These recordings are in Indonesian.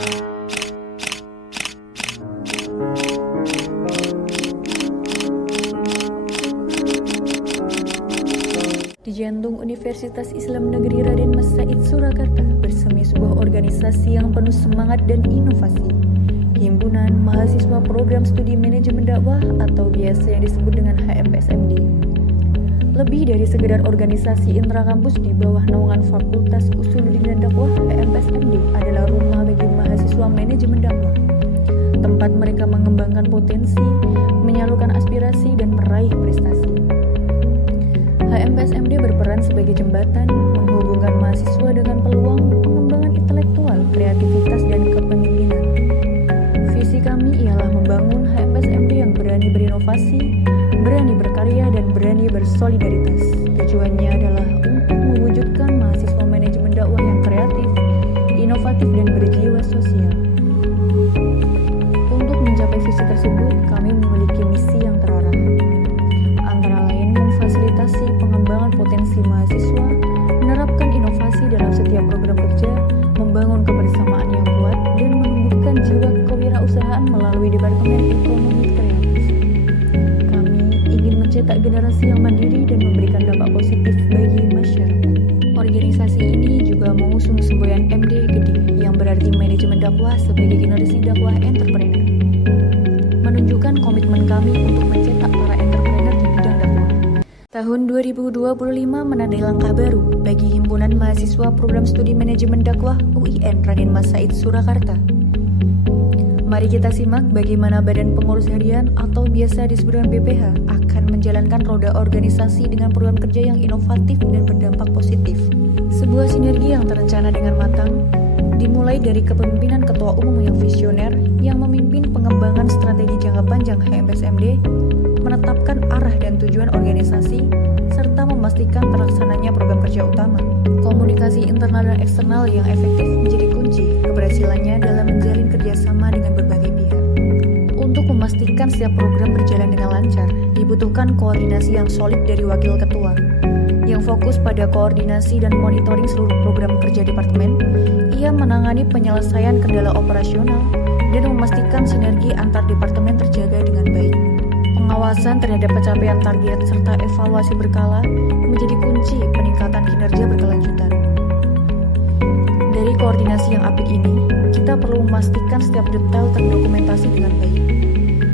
Di jantung Universitas Islam Negeri Raden Mas Said Surakarta bersemi sebuah organisasi yang penuh semangat dan inovasi, Himpunan Mahasiswa Program Studi Manajemen Dakwah atau biasa yang disebut dengan HMPSMD. Lebih dari sekedar organisasi intrakampus di bawah naungan Fakultas Usuluddin dan Dakwah, HMPSMD adalah rumah bagi mahasiswa manajemen dakwah, tempat mereka mengembangkan potensi, menyalurkan aspirasi, dan meraih prestasi. HMPSMD berperan sebagai jembatan menghubungkan mahasiswa dengan peluang pengembangan intelektual, kreativitas, dan kepemimpinan. Visi kami ialah membangun HMPSMD yang berani berinovasi, berani berkarya, dan berani bersolidaritas. Tujuannya adalah untuk mewujudkan mahasiswa manajemen dakwah yang kreatif, inovatif, dan berjiwa sosial. Untuk mencapai visi tersebut, kami memiliki misi yang terarah. Antara lain memfasilitasi pengembangan potensi mahasiswa, menerapkan inovasi dalam setiap program kerja, membangun kebersamaan yang kuat, dan menumbuhkan jiwa kewirausahaan melalui Departemen Ekonomi Kreatif. Kami ingin mencetak generasi yang mandiri dan memberikan dampak positif bagi masyarakat. Organisasi ini juga mengusung semboyan MD Gede yang berarti manajemen dakwah sebagai generasi dakwah entrepreneur. Menunjukkan komitmen kami untuk mencetak para entrepreneur di bidang dakwah. Tahun 2025 menandai langkah baru bagi Himpunan Mahasiswa Program Studi Manajemen Dakwah UIN Raden Mas Said Surakarta. Mari kita simak bagaimana Badan Pengurus Harian atau biasa disebut dengan BPH akan menjalankan roda organisasi dengan program kerja yang inovatif dan berdampak positif. Sebuah sinergi yang terencana dengan matang, dimulai dari kepemimpinan Ketua Umum yang visioner yang memimpin pengembangan strategi jangka panjang HMPSMD, menetapkan arah dan tujuan organisasi, serta memastikan terlaksananya program kerja utama. Komunikasi internal dan eksternal yang efektif menjadi kunci keberhasilannya dalam menjalin kerjasama dengan berbagai pihak. Untuk memastikan setiap program berjalan dengan lancar, dibutuhkan koordinasi yang solid dari wakil ketua, yang fokus pada koordinasi dan monitoring seluruh program kerja departemen. Ia menangani penyelesaian kendala operasional dan memastikan sinergi antar departemen terjaga dengan baik. Pengawasan terhadap pencapaian target serta evaluasi berkala menjadi kunci peningkatan kinerja berkelanjutan. Dari koordinasi yang apik ini, kita perlu memastikan setiap detail terdokumentasi dengan baik,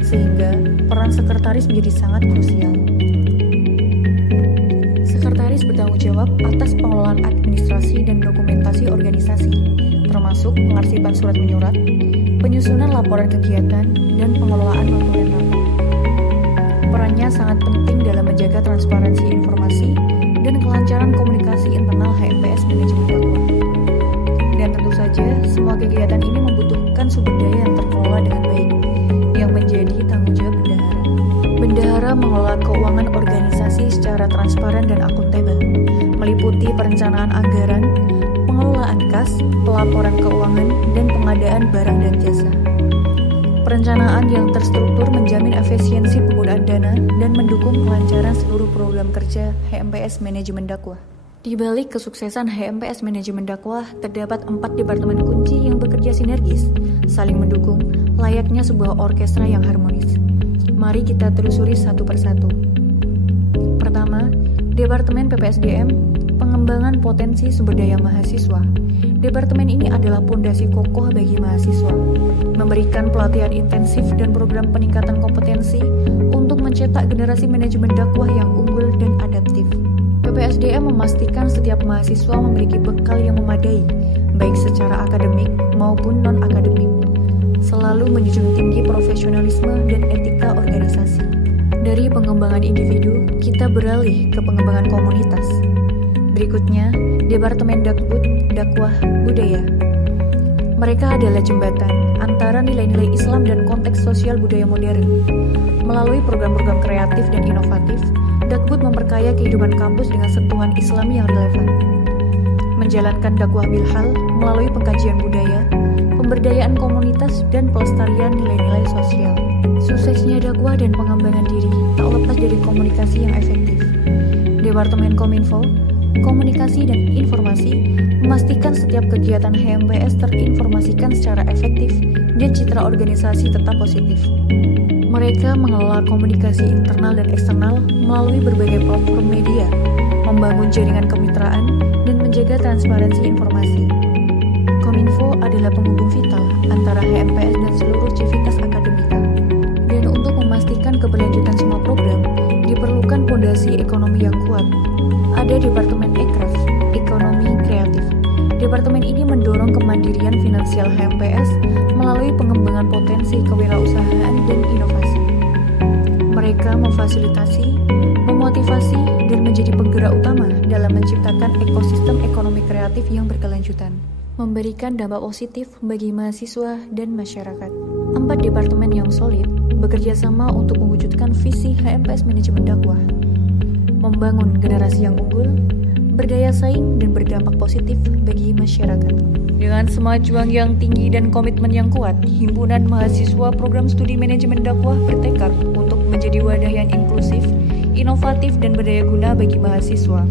sehingga peran sekretaris menjadi sangat krusial. Sekretaris bertanggung jawab atas pengelolaan administrasi dan dokumentasi organisasi, termasuk pengarsipan surat menyurat, penyusunan laporan kegiatan, dan pengelolaan notulen rapat. Perannya sangat penting dalam menjaga transparansi informasi dan kelancaran komunikasi internal HMPS Manajemen Dakwah. Dan tentu saja, semua kegiatan ini membutuhkan sumber daya yang terkelola dengan baik, yang menjadi tanggung jawab bendahara. Bendahara mengelola keuangan organisasi secara transparan dan akuntabel, meliputi perencanaan anggaran, pengelolaan kas, pelaporan keuangan, dan pengadaan barang dan jasa. Perencanaan yang terstruktur menjamin efisiensi penggunaan dana dan mendukung kelancaran seluruh program kerja HMPS Manajemen Dakwah. Di balik kesuksesan HMPS Manajemen Dakwah, terdapat 4 departemen kunci yang bekerja sinergis, saling mendukung, layaknya sebuah orkestra yang harmonis. Mari kita telusuri satu persatu. Pertama, Departemen PPSDM, pengembangan potensi sumber daya mahasiswa. Departemen ini adalah pondasi kokoh bagi mahasiswa, memberikan pelatihan intensif dan program peningkatan kompetensi untuk mencetak generasi manajemen dakwah yang unggul dan adaptif. PPSDM memastikan setiap mahasiswa memiliki bekal yang memadai, baik secara akademik maupun non-akademik, selalu menjunjung tinggi profesionalisme dan etika organisasi. Dari pengembangan individu, kita beralih ke pengembangan komunitas. Berikutnya, Departemen Dakbud, Dakwah, Budaya. Mereka adalah jembatan antara nilai-nilai Islam dan konteks sosial budaya modern. Melalui program-program kreatif dan inovatif, Dakbud memperkaya kehidupan kampus dengan sentuhan Islami yang relevan. Menjalankan dakwah bilhal melalui pengkajian budaya, pemberdayaan komunitas, dan pelestarian nilai-nilai sosial. Suksesnya dakwah dan pengembangan diri tak lepas dari komunikasi yang efektif. Departemen Kominfo komunikasi dan informasi, memastikan setiap kegiatan HMPS terinformasikan secara efektif dan citra organisasi tetap positif. Mereka mengelola komunikasi internal dan eksternal melalui berbagai platform media, membangun jaringan kemitraan, dan menjaga transparansi informasi. Kominfo adalah penghubung vital antara HMPS dan seluruh civitas akademika. Dan untuk memastikan keberlanjutan semua program, diperlukan fondasi ekonomi yang kuat. Ada Departemen Ekraf, Ekonomi Kreatif. Departemen ini mendorong kemandirian finansial HMPS melalui pengembangan potensi kewirausahaan dan inovasi. Mereka memfasilitasi, memotivasi, dan menjadi penggerak utama dalam menciptakan ekosistem ekonomi kreatif yang berkelanjutan, memberikan dampak positif bagi mahasiswa dan masyarakat. 4 departemen yang solid bekerja sama untuk mewujudkan visi HMPS Manajemen Dakwah, membangun generasi yang unggul, berdaya saing, dan berdampak positif bagi masyarakat. Dengan semangat juang yang tinggi dan komitmen yang kuat, Himpunan Mahasiswa Program Studi Manajemen Dakwah bertekad untuk menjadi wadah yang inklusif, inovatif, dan berdaya guna bagi mahasiswa.